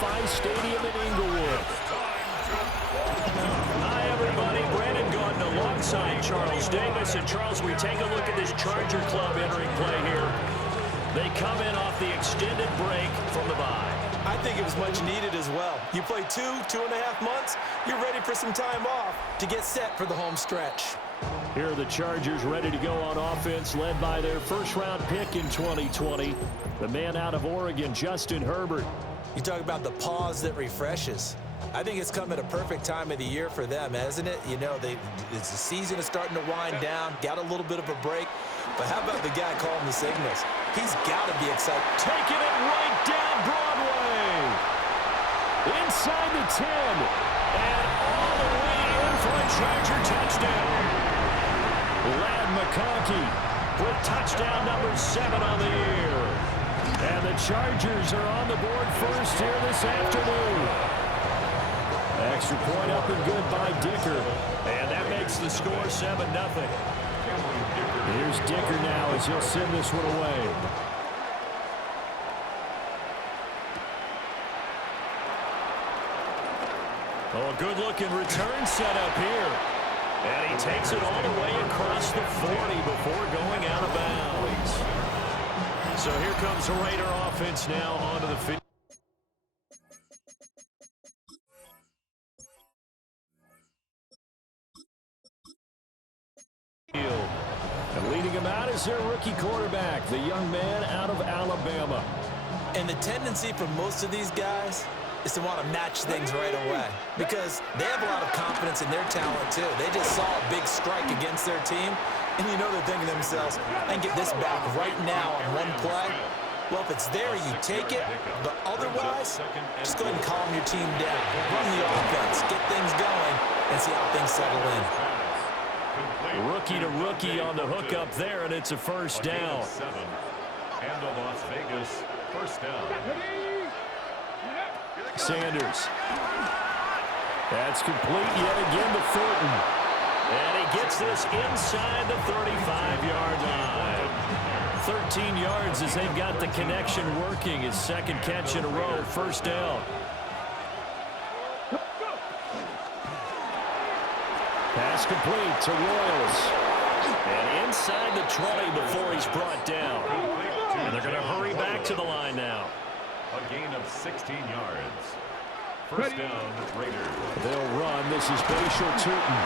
SoFi Stadium in Inglewood. Hi, everybody. Brandon Gordon alongside Charles Davis. And, Charles, we take a look at this Charger club entering play here. They come in off the extended break from the bye. I think it was much needed as well. You play 2.5 months, you're ready for some time off to get set for the home stretch. Here are the Chargers ready to go on offense, led by their first-round pick in 2020, the man out of Oregon, Justin Herbert. You talk about the pause that refreshes. I think it's come at a perfect time of the year for them, hasn't it? You know, the season is starting to wind down, got a little bit of a break. But how about the guy calling the signals? He's got to be excited. Taking it right down Broadway. Inside the 10. And all the way in for a Charger touchdown. Lad McConkey with touchdown number 7 on the year. And the Chargers are on the board first here this afternoon. Extra point up and good by Dicker. And that makes the score 7-0. Here's Dicker now as he'll send this one away. Oh, good-looking return set up here. And he takes it all the way across the 40 before going out of bounds. So here comes the Raider offense now onto the field. And leading him out is their rookie quarterback, the young man out of Alabama. And the tendency for most of these guys is to want to match things right away because they have a lot of confidence in their talent too. They just saw a big strike against their team, and you know they're thinking to themselves, I can get this back right now on one play. Well, if it's there, you take it, but otherwise, just go ahead and calm your team down. Run the offense, get things going, and see how things settle in. Rookie to rookie on the hook up there, and it's a first down. And the Las Vegas first down. Sanders. That's complete yet again to Fulton. And he gets this inside the 35-yard line. 13 yards as they've got the connection working. His second catch in a row, first down. Pass complete to Royals. And inside the 20 before he's brought down. And they're going to hurry back to the line now. A gain of 16 yards. First down, Raiders. They'll run. This is Bashal Tootin.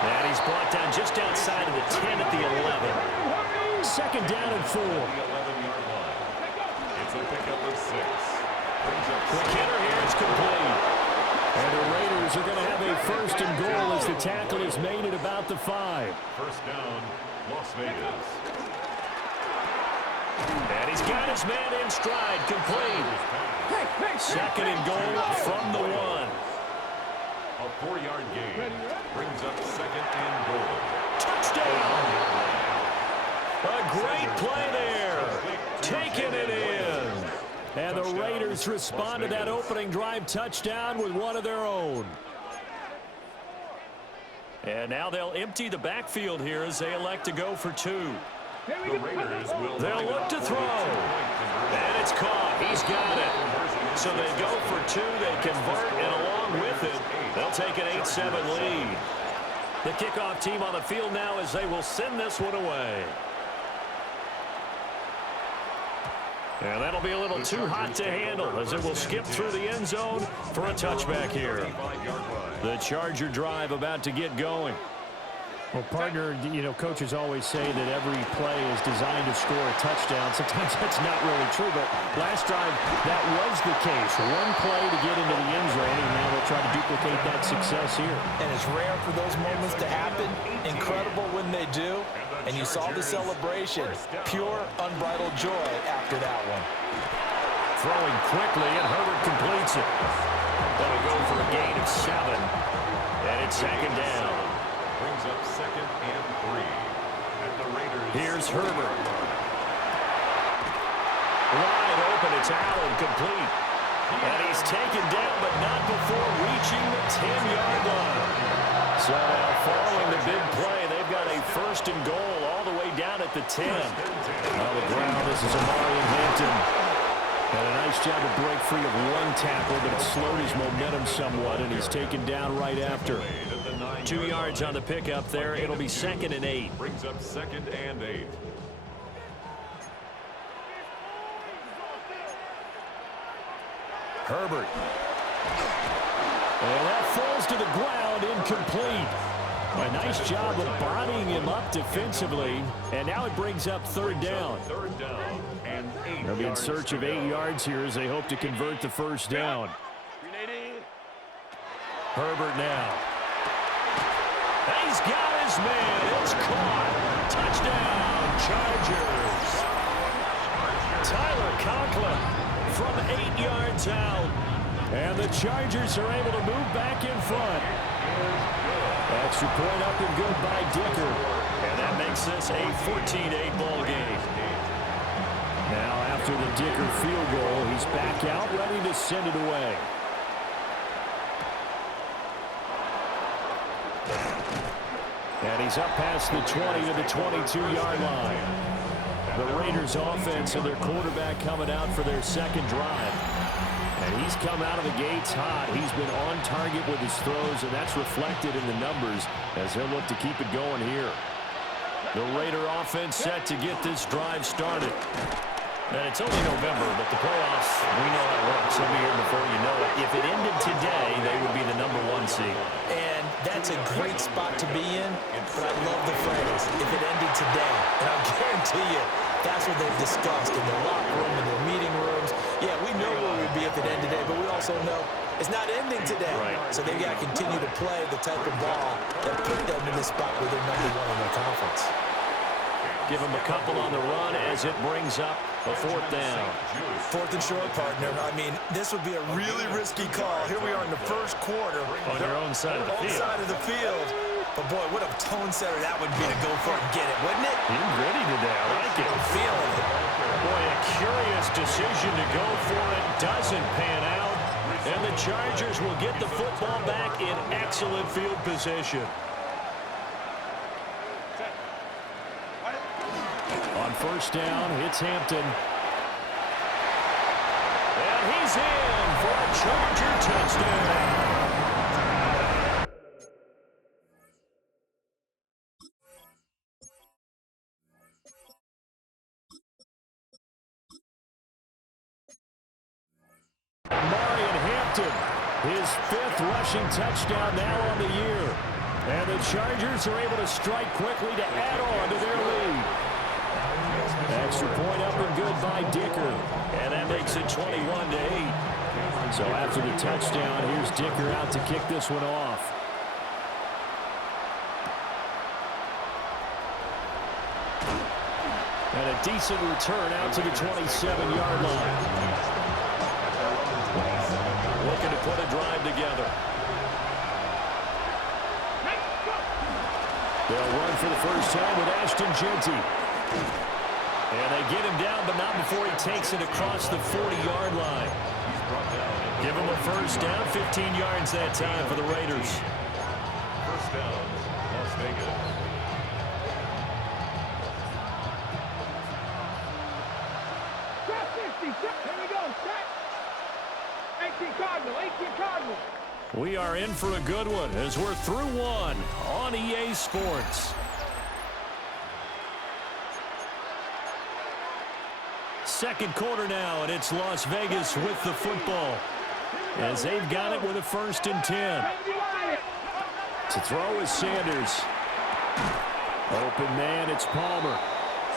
And he's brought down just outside of the 10 at the 11. Second down and 4. The 11-yard line. It's a pickup of 6. McKinnon here is complete. And the Raiders are going to have a first and goal as the tackle is made at about the 5. First down, Las Vegas. And he's got his man in stride, complete. Second and goal from the 1. A 4-yard gain brings up second and goal. Touchdown! A great play there. Taking it in. And the Raiders respond to that opening drive touchdown with one of their own. And now they'll empty the backfield here as they elect to go for 2. The Raiders will They'll look to throw. And it's caught. He's got it. So they go for 2. They convert, and along with it, they'll take an 8-7 lead. The kickoff team on the field now as they will send this one away. And that'll be a little too hot to handle as it will skip through the end zone for a touchback here. The Charger drive about to get going. Well, partner, you know, coaches always say that every play is designed to score a touchdown. Sometimes that's not really true, but last drive, that was the case. One play to get into the end zone, and now they'll try to duplicate that success here. And it's rare for those moments to happen. Incredible when they do. And you saw the celebration. Pure, unbridled joy after that one. Throwing quickly, and Herbert completes it. That'll go for a gain of 7. And it's second down. Brings up second and 3. At the Raiders. Here's Herbert. Wide open, it's Allen, complete. And he's taken down, but not before reaching the 10-yard line. So now following the big play, they've got a first and goal all the way down at the 10. On the ground, this is Amari Hampton. And a nice job to break free of one tackle, but it slowed his momentum somewhat, and he's taken down right after. 2 yards on the pickup there. It'll be 2nd and 8. Brings up 2nd and 8. Herbert. And that falls to the ground, incomplete. A nice job of bodying him up defensively, and now it brings up 3rd down. 3rd down and 8. They'll be in search of 8 yards here as they hope to convert the 1st down. Herbert now. He's got his man. It's caught. Touchdown, Chargers. Tyler Conklin from 8 yards out. And the Chargers are able to move back in front. Extra point up and good by Dicker. And that makes this a 14-8 ball game. Now after the Dicker field goal, he's back out ready to send it away. And he's up past the 20 to the 22-yard line. The Raiders offense and their quarterback coming out for their 2nd drive. And he's come out of the gates hot. He's been on target with his throws, and that's reflected in the numbers as they'll look to keep it going here. The Raider offense set to get this drive started. And it's only November, but the playoffs, we know how it works. They'll be here before you know it. If it ended today, they would be the #1 seed. And that's a great spot to be in, but I love the phrase, if it ended today. And I'll guarantee you, that's what they've discussed in their locker room, in their meeting rooms. Yeah, we know where we'd be if it ended today, but we also know it's not ending today. Right. So they've got to continue to play the type of ball that put them in the spot where they're #1 in their conference. Give him a couple on the run as it brings up a 4th down. 4th and short, partner. I mean, this would be a really risky call. Here we are in the 1st quarter. On your own side of the field. Side of the field. But, boy, what a tone setter that would be to go for it and get it, wouldn't it? He's ready today. I like it. I'm feeling it. Boy, a curious decision to go for it. Doesn't pan out. And the Chargers will get the football back in excellent field position. On 1st down, it's Hampton. And he's in for a Charger touchdown. Marion Hampton, his 5th rushing touchdown now on the year. And the Chargers are able to strike quickly to add on to their lead. Extra point up and good by Dicker. And that makes it 21-8. So after the touchdown, here's Dicker out to kick this one off. And a decent return out to the 27-yard line. Looking to put a drive together. They'll run for the first time with Ashton Jeanty. And they get him down, but not before he takes it across the 40-yard line. Give him a 1st down, 15 yards that time for the Raiders. 1st down, Las Vegas. Here we go, set. 18 Cardinal. We are in for a good one as we're through one on EA Sports. Second quarter now, and it's Las Vegas with the football as they've got it with a 1st and 10. To throw is Sanders. Open man, it's Palmer.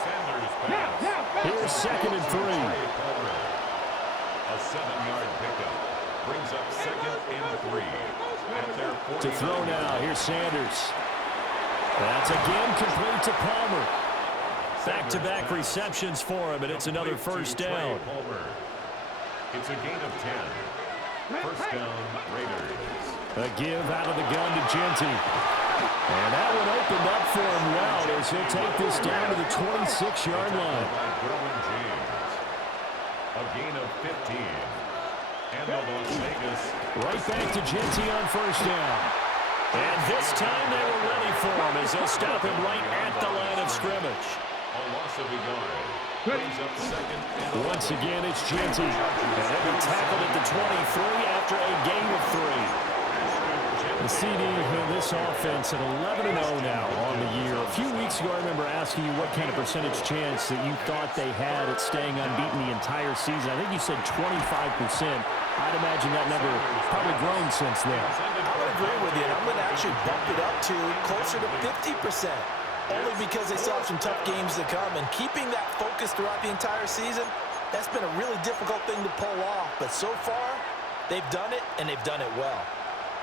Sanders pass. Here's 2nd and 3. Palmer. A 7-yard pickup. Brings up 2nd and 3. At their 40. To throw now, here's Sanders. That's again complete to Palmer. Back-to-back receptions for him, and it's another 1st down. Palmer. It's a gain of 10. 1st down, Raiders. A give out of the gun to Jeanty. And that one opened up for him well as he'll take this down to the 26-yard line. A gain of 15. And the Las Vegas. Right back to Jeanty on 1st down. And this time they were ready for him as they'll stop him right at the line of scrimmage. A loss of a yard. Brings up second and Once again, it's Genty. And he'll be tackled at the 23 after a gain of 3. The CD in this offense at 11-0 now on the year. A few weeks ago, I remember asking you what kind of percentage chance that you thought they had at staying unbeaten the entire season. I think you said 25%. I'd imagine that number probably grown since then. I would agree with you, and I'm going to actually bump it up to closer to 50%. Only because they still have some tough games to come, and keeping that focus throughout the entire season, that's been a really difficult thing to pull off. But so far, they've done it, and they've done it well.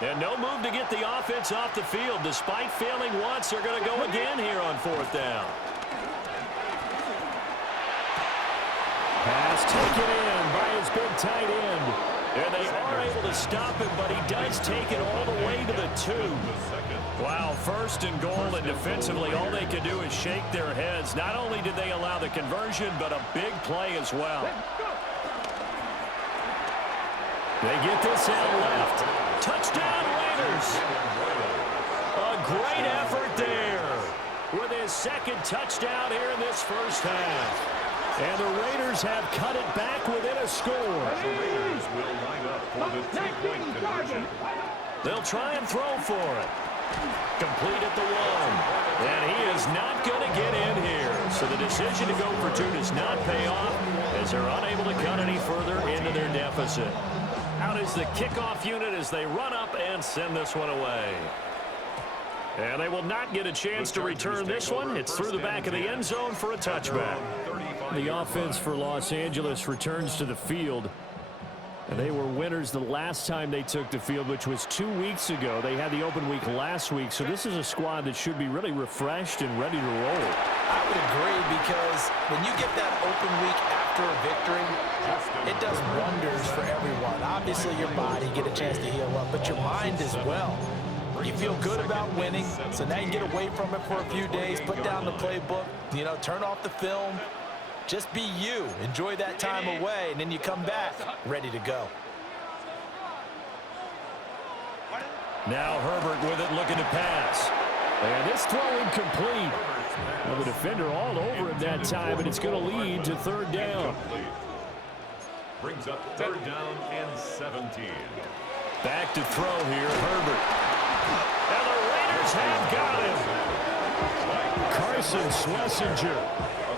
And no move to get the offense off the field. Despite failing once, they're going to go again here on 4th down. Pass taken in by his big tight end. And they are able to stop him, but he does take it all the way to the 2. Wow, 1st and goal, and defensively, all they can do is shake their heads. Not only did they allow the conversion, but a big play as well. They get this out left. Touchdown, Raiders. A great effort there with his 2nd touchdown here in this first half. And the Raiders have cut it back within a score. the Raiders will line up for the 2-point conversion. They'll try and throw for it. Complete at the 1. And he is not going to get in here. So the decision to go for 2 does not pay off as they're unable to cut any further into their deficit. Out is the kickoff unit as they run up and send this one away. And they will not get a chance to return this one. It's through the back of the end zone for a touchback. The offense for Los Angeles returns to the field. And they were winners the last time they took the field, which was 2 weeks ago. They had the open week last week, so this is a squad that should be really refreshed and ready to roll. I would agree, because when you get that open week after a victory, it does wonders for everyone. Obviously, your body, get a chance to heal up, but your mind as well. You feel good about winning, so now you get away from it for a few days, put down the playbook, turn off the film. Just be you. Enjoy that time away, and then you come back ready to go. Now Herbert with it, looking to pass. And this throw incomplete. Well, the defender all over him that time, and it's going to lead to 3rd down. Brings up 3rd down and 17. Back to throw here, Herbert. And the Raiders have got him. Carson Schlesinger.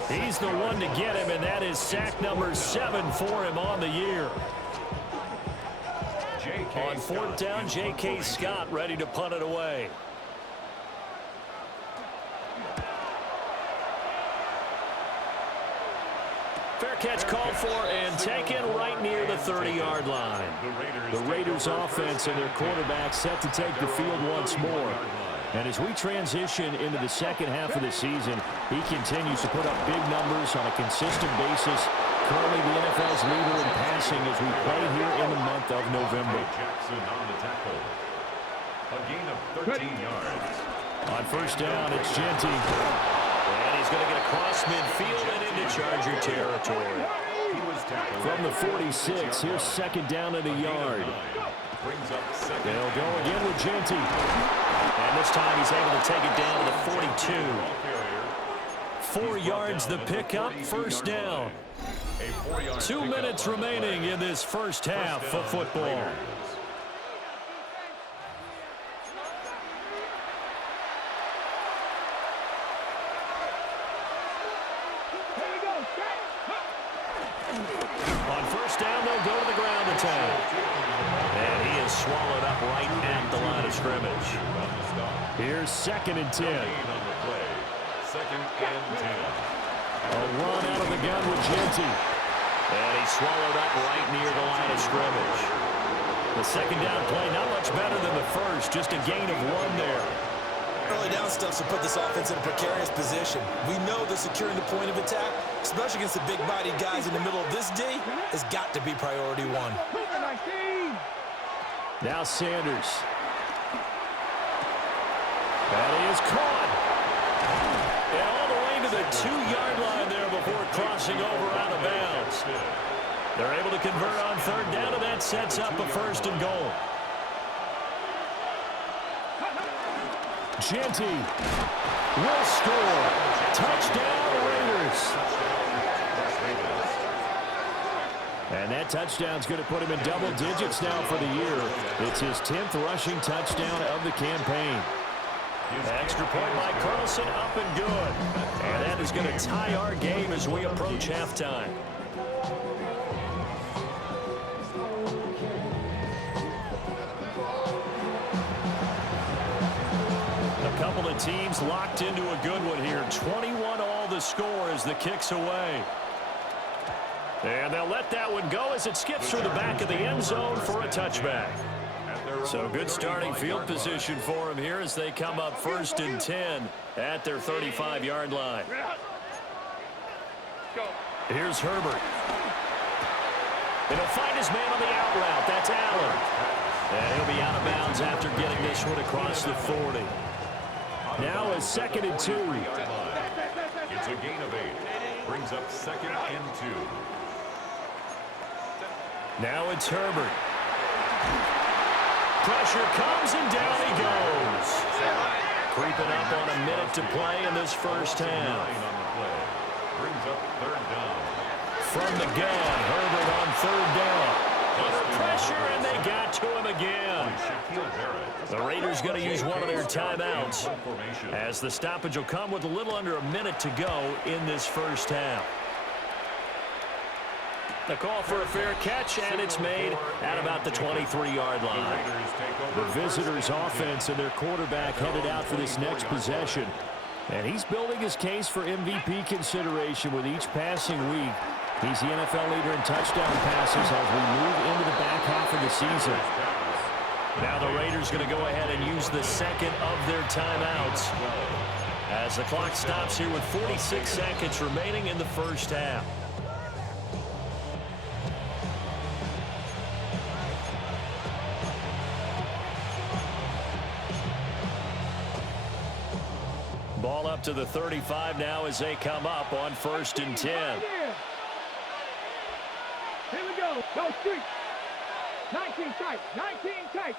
He's the one to get him, and that is sack number 7 for him on the year. On 4th down, J.K. Scott ready to punt it away. Fair catch called for and taken right near the 30-yard line. The Raiders offense and their quarterback set to take the field once more. And as we transition into the second half of the season, he continues to put up big numbers on a consistent basis. Currently the NFL's leader in passing as we play here in the month of November. Jackson on the tackle. A gain of 13 yards. On 1st down, it's Genty. And he's going to get across midfield and into Charger territory. From the 46, here's 2nd down and a yard. Brings up 2nd. They'll go again with Genty. And this time he's able to take it down to the 42. 4 yards the pickup, 1st down. 2 minutes remaining in this first half of football. On 1st down, they'll go to the ground attack. And he is swallowed up right at the line of scrimmage. Here's 2nd and 10. 2nd and 10. A run out of the gun with Genty. And he's swallowed up right near the line of scrimmage. The 2nd down play, not much better than the first, just a gain of 1 there. Early down stuff to put this offense in a precarious position. We know that securing the point of attack, especially against the big-bodied guys in the middle of this D, has got to be priority 1. Now Sanders. And he is caught. And all the way to the 2-yard line there before crossing over out of bounds. They're able to convert on 3rd down, and that sets up a 1st and goal. Genty will score. Touchdown, Raiders. And that touchdown's going to put him in double digits now for the year. It's his 10th rushing touchdown of the campaign. Extra point by Carlson, up and good. And that is going to tie our game as we approach halftime. A couple of teams locked into a good one here. 21 all the score as the kick's away. And they'll let that one go as it skips through the back of the end zone for a touchback. So good starting field position for them here as they come up 1st and 10 at their 35-yard line. Here's Herbert. And he'll find his man on the out route. That's Allen. And he'll be out of bounds after getting this one across the 40. Now a 2nd and 2. It's a gain of 8. Brings up 2nd and 2. Now it's Herbert. Pressure comes and down he goes. Creeping up on a minute to play in this first half. Brings up 3rd down. From the gun, Herbert on 3rd down. Under pressure, and they got to him again. The Raiders going to use one of their timeouts as the stoppage will come with a little under a minute to go in this first half. The call for a fair catch, and it's made at about the 23-yard line. The visitors' offense and their quarterback headed out for this next possession. And he's building his case for MVP consideration with each passing week. He's the NFL leader in touchdown passes as we move into the back half of the season. Now the Raiders going to go ahead and use the 2nd of their timeouts as the clock stops here with 46 seconds remaining in the first half. Ball up to the 35 now as they come up on 1st and 10. Here we go. Go street. 19 tight. 19 tight.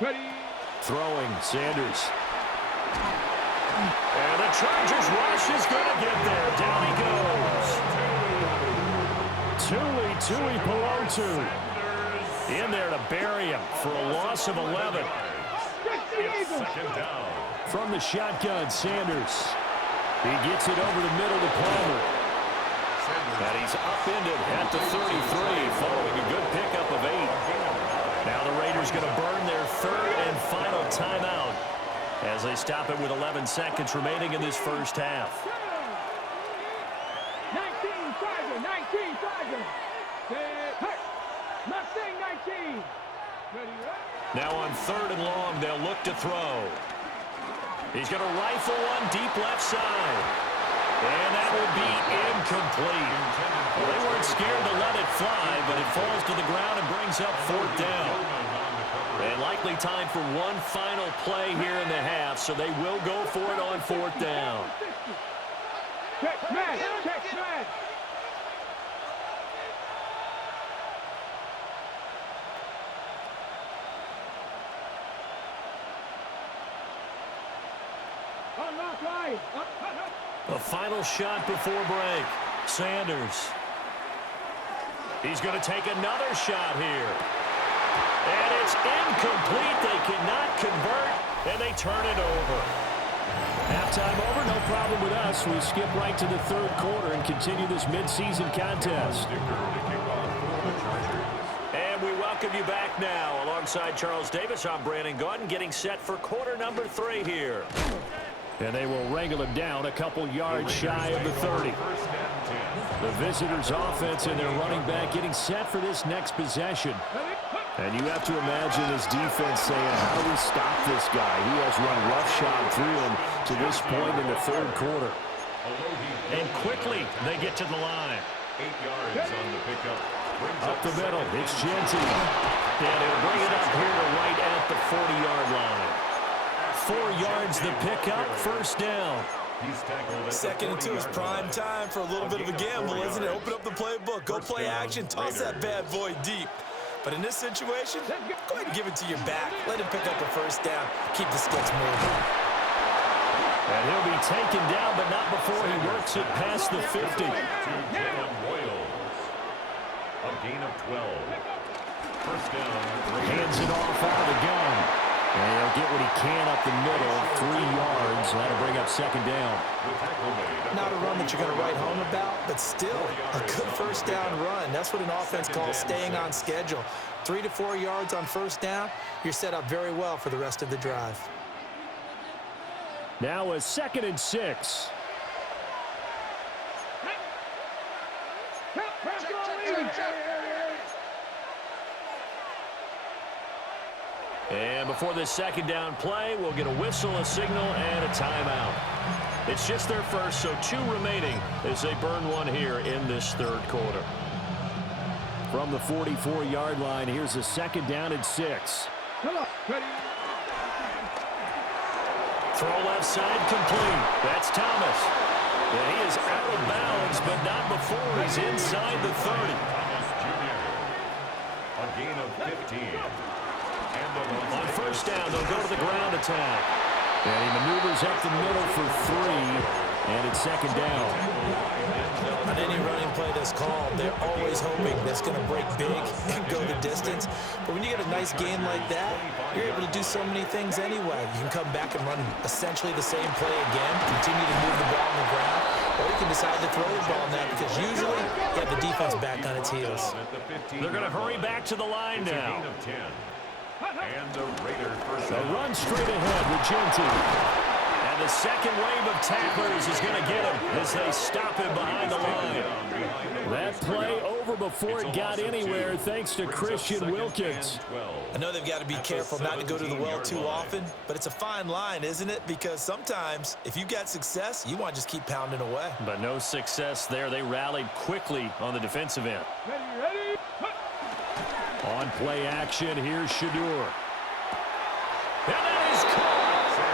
Ready. Throwing, Sanders. And the Chargers rush is going to get there. Down he goes. Tui Pelotu. In there to bury him for a loss of 11. It's 2nd down. From the shotgun, Sanders. He gets it over the middle to Palmer. And he's upended at the 33 following a good pickup of 8. Now the Raiders going to burn their 3rd and final timeout as they stop it with 11 seconds remaining in this first half. 19 Tiger. 19 Tiger. Mustang 19. Ready, right? Now on 3rd and long, they'll look to throw. He's going to rifle one deep left side. And that will be incomplete. Well, they weren't scared to let it fly, but it falls to the ground and brings up 4th down. And likely time for one final play here in the half, so they will go for it on 4th down. Check smash. Check smash. A final shot before break. Sanders. He's going to take another shot here. And it's incomplete. They cannot convert, and they turn it over. Halftime over, no problem with us. We skip right to the 3rd quarter and continue this midseason contest. And we welcome you back now. Alongside Charles Davis, I'm Brandon Gaudin, getting set for quarter number 3 here. And they will wrangle him down a couple yards shy of the 30. The visitors' offense and their running back getting set for this next possession. And you have to imagine his defense saying, how do we stop this guy? He has run roughshod through him to this point in the 3rd quarter. And quickly, they get to the line. 8 yards on the pickup. Up the middle, it's Genty. And he'll bring it up here to right at the 40-yard line. 4 yards the pickup, 1st down. 2nd and 2 is prime time for a little bit of a gamble, isn't it? Open up the playbook, go play action, toss that bad boy deep. But in this situation, go ahead and give it to your back. Let him pick up a 1st down. Keep the sticks moving. And he'll be taken down, but not before he works it past the 50. A gain of 12. First down. Hands it off out of the gun. And he'll get what he can up the middle, 3 yards. That'll bring up second down. Not a run that you're going to write home about, but still a good first down run. That's what an offense calls staying on schedule. 3 to 4 yards on first down, you're set up very well for the rest of the drive. Now a 2nd and 6. And before this second down play, we'll get a whistle, a signal, and a timeout. It's just their first, so 2 remaining as they burn one here in this third quarter. From the 44-yard line, here's a 2nd down and 6. Throw left side complete. That's Thomas. And he is out of bounds, but not before he's inside the 30. Thomas Jr. A gain of 15. On first down, they'll go to the ground attack. And he maneuvers up the middle for 3, and it's second down. On any running play that's called, they're always hoping that's going to break big and go the distance. But when you get a nice game like that, you're able to do so many things anyway. You can come back and run essentially the same play again, continue to move the ball on the ground, or you can decide to throw the ball now because usually you have the defense back on its heels. They're going to hurry back to the line now. And the Raiders first A run straight ahead with Genty. And the second wave of tacklers is going to get him as they stop him behind the line. That play over before it got anywhere thanks to Christian Wilkins. I know they've got to be careful not to go to the well too often, but it's a fine line, isn't it? Because sometimes if you got success, you want to just keep pounding away. But no success there. They rallied quickly on the defensive end. On play action, here's Shadur. And that is caught.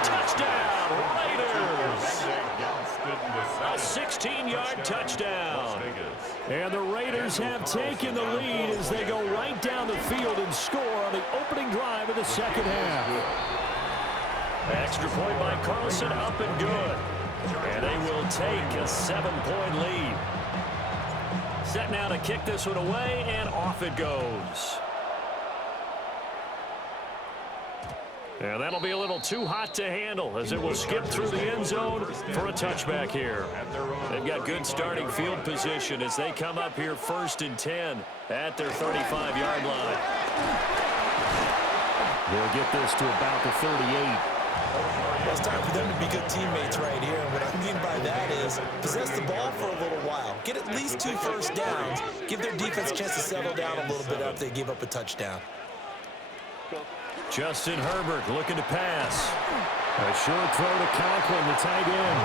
Touchdown, Raiders. A 16-yard touchdown. And the Raiders have taken the lead as they go right down the field and score on the opening drive of the second half. Extra point by Carlson, up and good. And they will take a 7-point lead. Set now to kick this one away, and off it goes. And that'll be a little too hot to handle as it will skip through the end zone for a touchback here. They've got good starting field position as they come up here 1st and 10 at their 35-yard line. They'll get this to about the 38. Well, it's time for them to be good teammates right here. And what I mean by that is possess the ball for a little while. Get at least 2 first downs. Give their defense a chance to settle down a little bit after they give up a touchdown. Justin Herbert looking to pass. A short throw to Conklin, the tight end.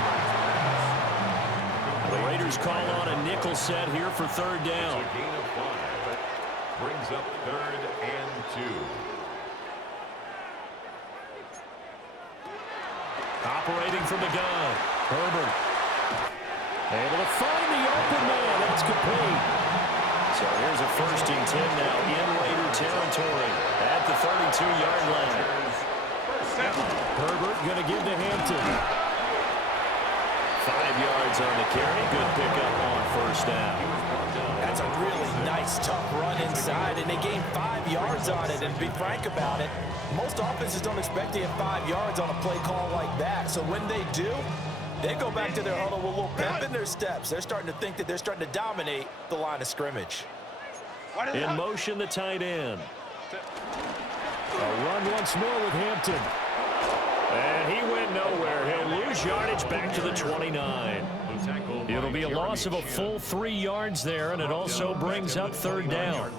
The Raiders call on a nickel set here for 3rd down. A gain of 5. Brings up 3rd and 2. Operating from the gun. Herbert. Able to find the open man. That's complete. So here's a 1st and 10 now in Raider territory at the 32-yard line. Herbert going to give to Hampton. 5 yards on the carry. Good pickup on 1st down. That's a really nice, tough run inside, and they gained 5 yards on it. And to be frank about it, most offenses don't expect to get 5 yards on a play call like that. So when they do, they go back to their huddle with a little pep in their steps. They're starting to think that they're starting to dominate the line of scrimmage. In motion, the tight end. A run once more with Hampton. And he went nowhere. He'll lose yardage back to the 29. It'll be a loss of a full 3 yards there, and it also brings up 3rd down.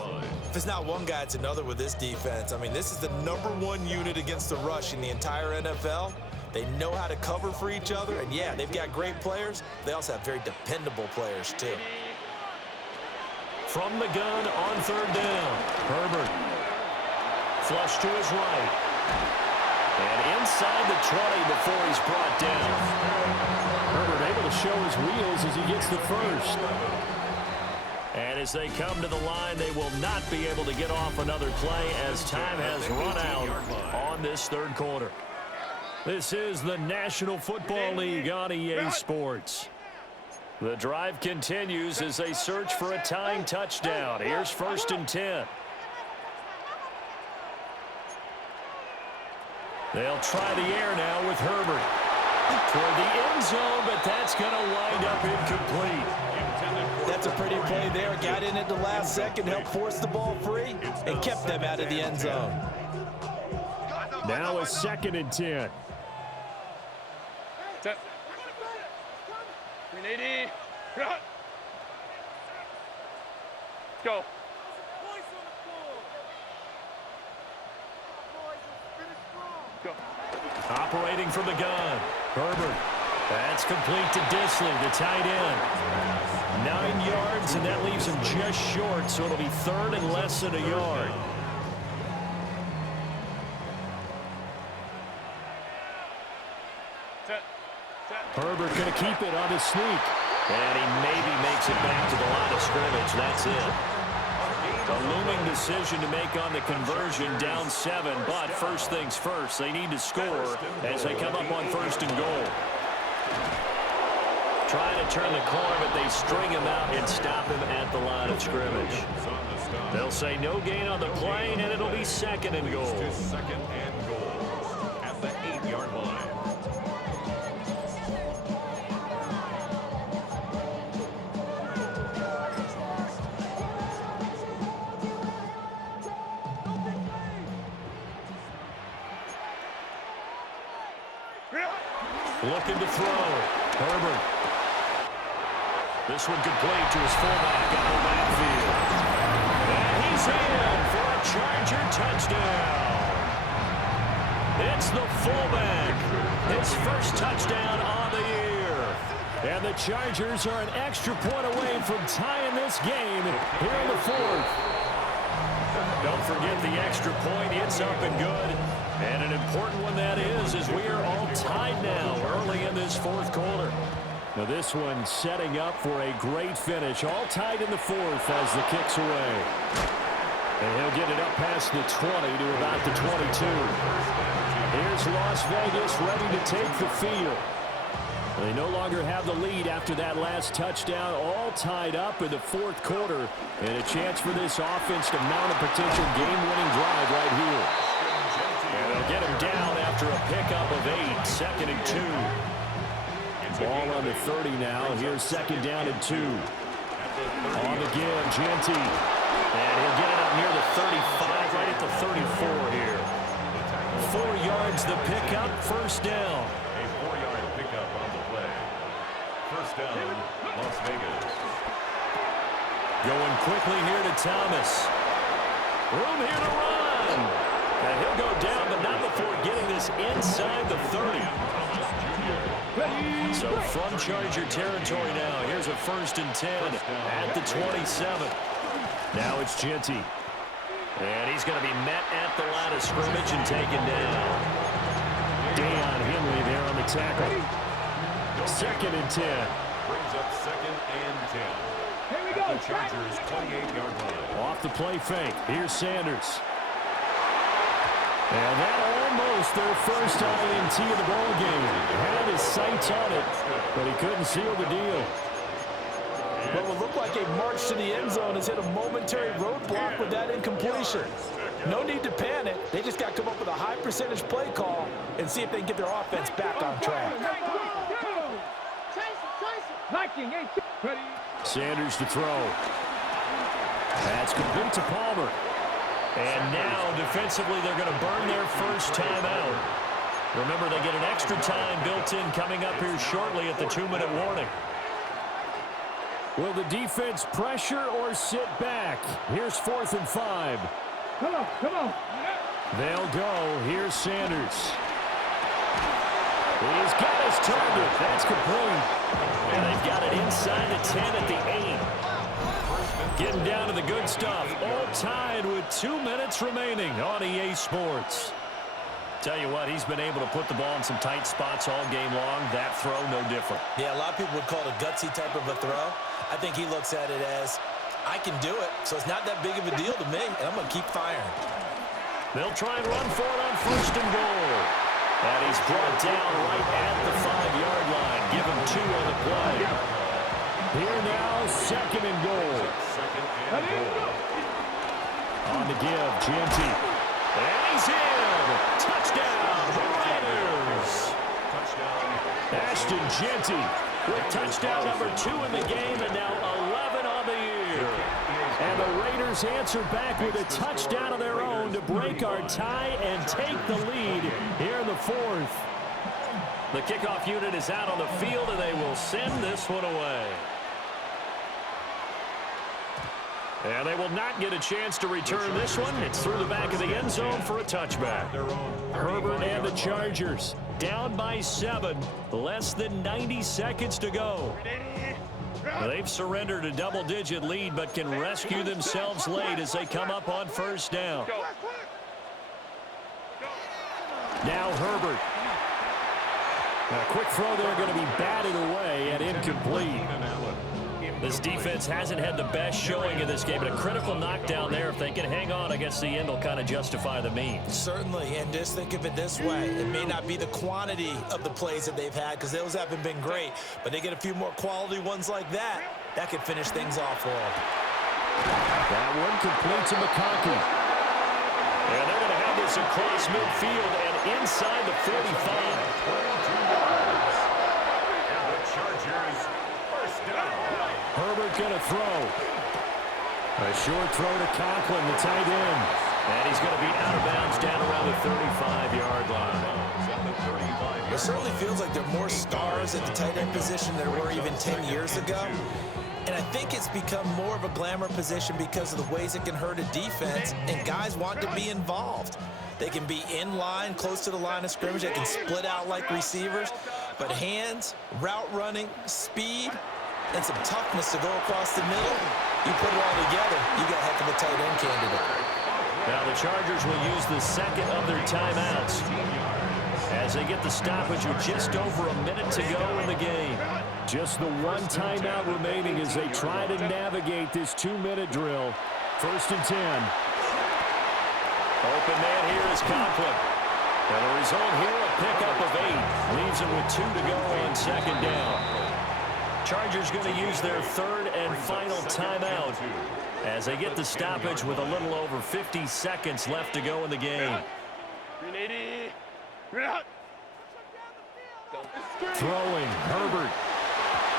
If it's not one guy, it's another with this defense. I mean, this is the #1 unit against the rush in the entire NFL. They know how to cover for each other, and yeah, they've got great players. They also have very dependable players, too. From the gun on 3rd down. Herbert. Flush to his right. And inside the 20 before he's brought down. Herbert able to show his wheels as he gets the 1st. And as they come to the line, they will not be able to get off another play as time has run out on this 3rd quarter. This is the National Football League on EA Sports. The drive continues as they search for a tying touchdown. Here's 1st and 10. They'll try the air now with Herbert. Toward the end zone, but that's going to wind up incomplete. That's a pretty play there. Got in at the last second, helped force the ball free, and kept them out of the end zone. Now a 2nd and 10. Set. 380. Let's go. Go. Operating from the gun. Herbert. That's complete to Disley, the tight end. 9 yards, and that leaves him just short, so it'll be 3rd and less than a yard. Herbert going to keep it on his sneak. And he maybe makes it back to the line of scrimmage. That's it. A looming decision to make on the conversion, down 7. But first things first, they need to score as they come up on 1st and goal. Trying to turn the corner, but they string him out and stop him at the line of scrimmage. They'll say no gain on the play, and it'll be 2nd and goal. 2nd and goal at the 8-yard line. Looking to throw. Herbert. This one complete to his fullback out of the backfield. And he's in for a Charger touchdown. It's the fullback. His first touchdown on the year. And the Chargers are an extra point away from tying this game here in the 4th. Don't forget the extra point. It's up and good. And an important one that is, as we are all tied now early in this 4th quarter. Now this one setting up for a great finish. All tied in the 4th as the kick's away. And he'll get it up past the 20 to about the 22. Here's Las Vegas ready to take the field. They no longer have the lead after that last touchdown. All tied up in the 4th quarter. And a chance for this offense to mount a potential game-winning drive right here. And they'll get him down after a pickup of 8. 2nd and 2. Ball on the 30 now. Here's 2nd down and 2. On the give, Genty. And he'll get it up near the 35, right at the 34 here. 4 yards the pickup, 1st down. A 4-yard pickup on the play. 1st down, Las Vegas. Going quickly here to Thomas. Room here to run. And he'll go down, but not before getting this inside the 30. So from Charger territory now, here's a 1st and 10 at the 27. Now it's Genty. And he's going to be met at the line of scrimmage and taken down. Deion Henley there on the tackle. 2nd and 10. Brings up 2nd and 10. Here we go. The Chargers 28-yard line. Off the play fake. Here's Sanders. And that almost their first INT of the ball game. Had his sights on it, but he couldn't seal the deal. What will look like a march to the end zone has hit a momentary roadblock with that incompletion. No need to panic. They just got to come up with a high percentage play call and see if they can get their offense back on track. Sanders to throw. That's complete to Palmer. And now, defensively, they're going to burn their first timeout. Remember, they get an extra time built in coming up here shortly at the 2-minute warning. Will the defense pressure or sit back? Here's 4th and 5. Come on, come on. They'll go. Here's Sanders. He's got his target. That's complete. And they've got it inside the 10 at the 8. Getting down to the good stuff. All tied with 2 minutes remaining on EA Sports. Tell you what, he's been able to put the ball in some tight spots all game long. That throw, no different. Yeah, a lot of people would call it a gutsy type of a throw. I think he looks at it as, I can do it, so it's not that big of a deal to me, and I'm going to keep firing. They'll try and run for it on 1st and goal. And he's brought down right at the 5-yard line. Give him 2 on the play. Here now, 2nd and goal. On the give, Genty. And he's in. Touchdown, Raiders. Ashton Genty with touchdown number 2 in the game, and now 11 on the year. And the Raiders answer back with a touchdown of their own to break our tie and take the lead here in the 4th. The kickoff unit is out on the field, and they will send this one away. And they will not get a chance to return this one. It's through the back of the end zone for a touchback. Herbert and the Chargers down by 7. Less than 90 seconds to go. They've surrendered a double-digit lead, but can rescue themselves late as they come up on 1st down. Now Herbert. A quick throw there going to be batted away and incomplete. This defense hasn't had the best showing in this game, but a critical knockdown there. If they can hang on, I guess the end will kind of justify the means. Certainly, and just think of it this way. It may not be the quantity of the plays that they've had, because those haven't been great, but they get a few more quality ones like that. That could finish things off for them. That one complete to McConkey. And they're going to have this across midfield and inside the 45. Herbert going to throw. A short throw to Conklin, the tight end. And he's going to be out of bounds down around the 35-yard line. It certainly feels like there are more stars at the tight end position than there were even 10 years ago. And I think it's become more of a glamour position because of the ways it can hurt a defense, and guys want to be involved. They can be in line, close to the line of scrimmage. They can split out like receivers. But hands, route running, speed, and some toughness to go across the middle, you put it all together, you got a heck of a tight end candidate. Now the Chargers will use the 2nd of their timeouts as they get the stoppage with just over a minute to go in the game. Just the 1 timeout remaining as they try to navigate this 2-minute drill. 1st and 10. Open man here is Conklin. And the result here, a pickup of 8. Leaves him with 2 to go on 2nd down. Chargers going to use their 3rd and final timeout as they get the stoppage with a little over 50 seconds left to go in the game. Throwing, Herbert.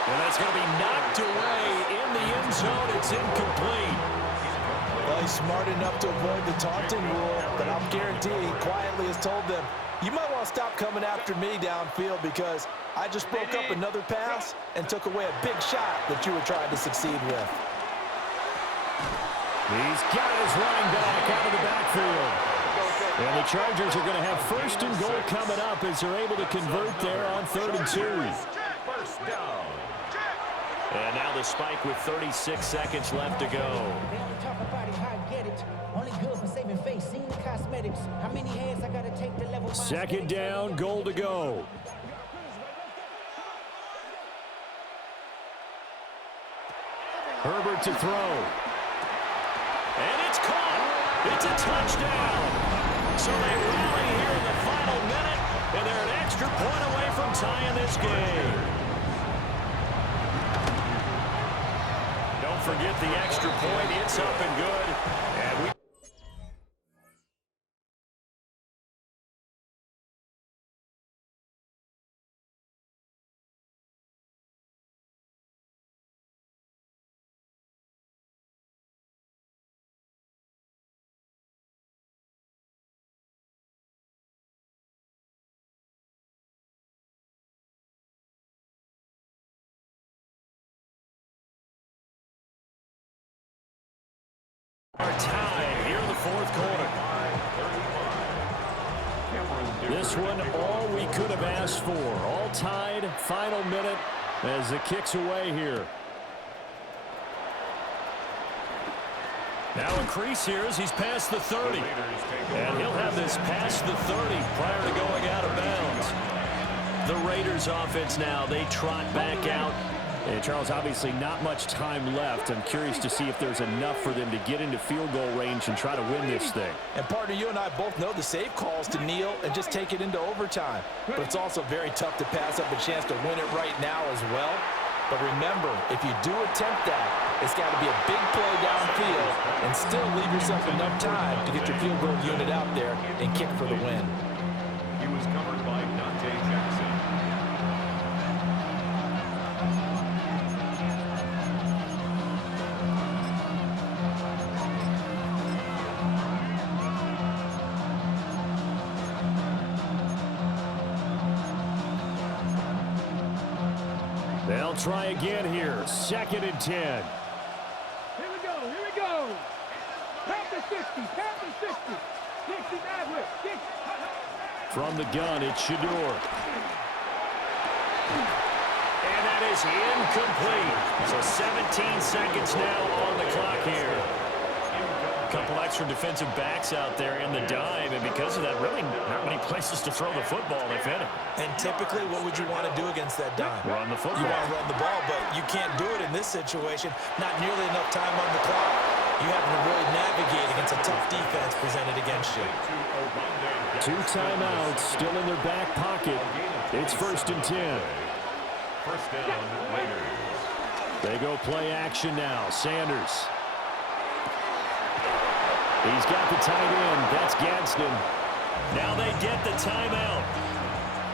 And that's going to be knocked away in the end zone. It's incomplete. Well, he's smart enough to avoid the taunting rule, but I'm guaranteeing he quietly has told them, you might want to stop coming after me downfield because I just broke up another pass and took away a big shot that you were trying to succeed with. He's got his running back out of the backfield. And the Chargers are going to have 1st and goal coming up as they're able to convert there on 3rd and 2. And now the spike with 36 seconds left to go. Second down, goal to go. Herbert to throw. And it's caught. It's a touchdown. So they rally here in the final minute, and they're an extra point away from tying this game. Don't forget the extra point. It's up and good. And we are tied here in the 4th quarter. This one, all we could have asked for. All tied, final minute as the kick's away here. Now increase here as he's past the 30. And he'll have this past the 30 prior to going out of bounds. The Raiders offense now, they trot back out And Charles, obviously not much time left. I'm curious to see if there's enough for them to get into field goal range and try to win this thing. And partner, you and I both know the safe calls to kneel and just take it into overtime. But it's also very tough to pass up a chance to win it right now as well. But remember, if you do attempt that, it's got to be a big play downfield and still leave yourself enough time to get your field goal unit out there and kick for the win. He was covered by Dante Jackson. They'll try again here. 2nd and 10. Here we go. Here we go. Count to 60. Count to 60. 60 bad whip. 60. From the gun, it's Shador. And that is incomplete. So 17 seconds now on the clock here. A couple extra defensive backs out there in the dime, and because of that, really not many places to throw the football, if any. And typically, what would you want to do against that dime? Run the football. You want to run the ball, but you can't do it in this situation. Not nearly enough time on the clock. You having to really navigate against a tough defense presented against you. 2 timeouts still in their back pocket. It's 1st and 10. First down, Raiders. They go play action now. Sanders. He's got the tight end. That's Gadsden. Now they get the timeout.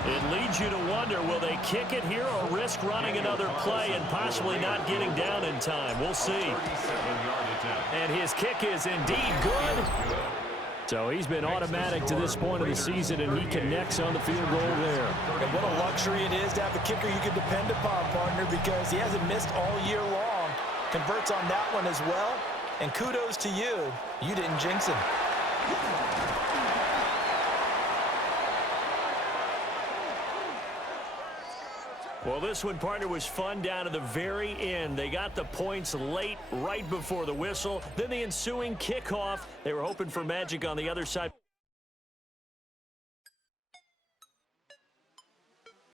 It leads you to wonder, will they kick it here or risk running another play and possibly not getting down in time? We'll see. 37-yard attempt. And his kick is indeed good. So he's been automatic to this point of the season, and he connects on the field goal there. And what a luxury it is to have a kicker you can depend upon, partner, because he hasn't missed all year long. Converts on that one as well. And kudos to you. You didn't jinx him. Well, this one, partner, was fun down to the very end. They got the points late, right before the whistle. Then the ensuing kickoff. They were hoping for magic on the other side.